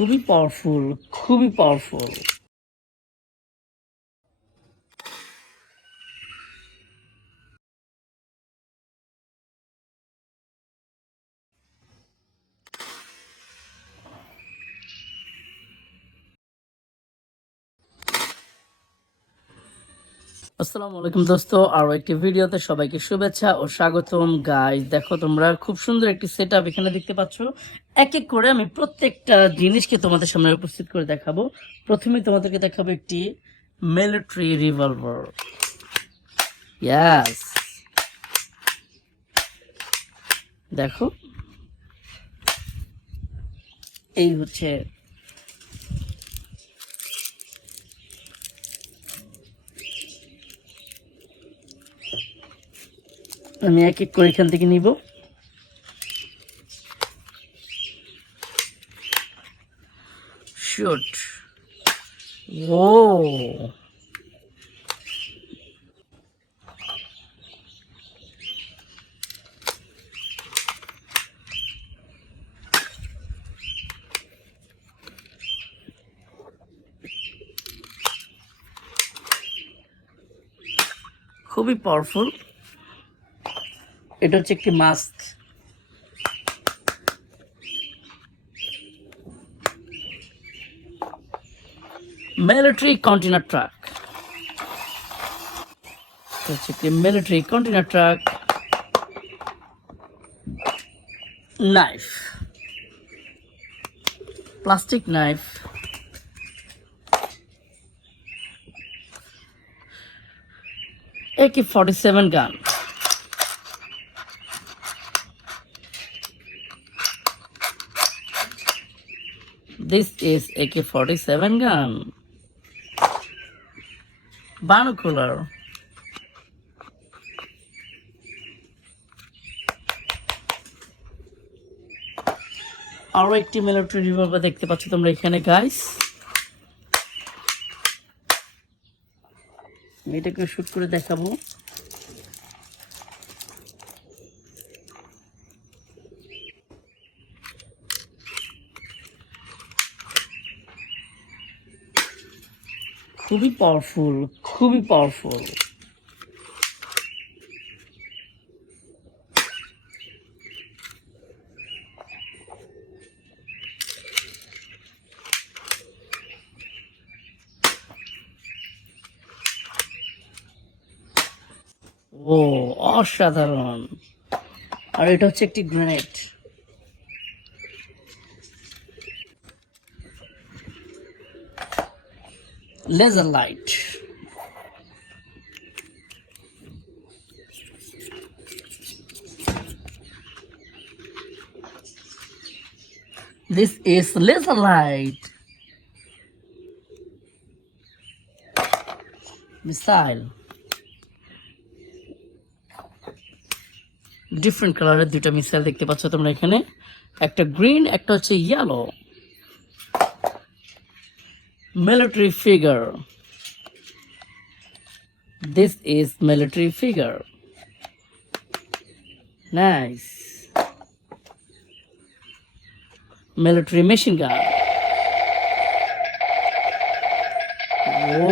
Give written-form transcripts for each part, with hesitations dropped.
খুবই পাওয়ারফুল, খুবই পাওয়ারফুল। আসসালামু আলাইকুম দোস্ত, আরো একটি ভিডিওতে সবাইকে শুভেচ্ছা ও স্বাগতম। গাইস দেখো, তোমরা খুব সুন্দর একটি সেটআপ এখানে দেখতে পাচ্ছ। এক এক করে আমি প্রত্যেকটা জিনিসকে তোমাদের সামনে উপস্থিত করে দেখাবো। প্রথমে তোমাদেরকে দেখাবো একটি মিলিটারি রিভলভার। ইয়াস, দেখো এই হচ্ছে আমি এক এক করে এখান থেকে নিব। শুট, ও খুবই পাওয়ারফুল। এটা হচ্ছে একটি মাস্ক। মিলিটারি কন্টেনার ট্রাক, হচ্ছে একটি military container truck. Knife, plastic knife. AK-47 gun. This is AK-47 gun. Binocular. আরো একটি মিলিটারি রিভলভার দেখতে পাচ্ছ তোমরা এখানে গাইস। আমি এটাকে শুট করে দেখাবো। খুবই পাওয়ারফুল, খুবই পাওয়ারফুল। ও অসাধারণ। আর এটা হচ্ছে একটি grenade. Laser light, this is laser light. Missile, different কালারের দুইটা মিসাইল দেখতে পাচ্ছ তোমরা এখানে, একটা গ্রিন একটা হচ্ছে yellow. Military figure, this is military figure. Nice. Military machine gun. ও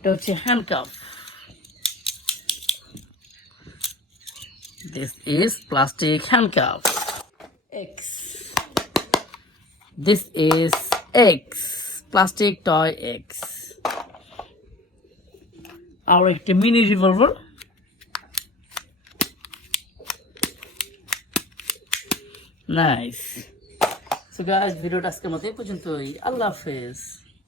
এটা হচ্ছে handcuff. This is plastic handcuff. X. This is X. Plastic toy X. আর একটা mini revolver. Nice. So guys, ভিডিওটা আজকের মতো এই পর্যন্তই। আল্লাহ হাফেজ।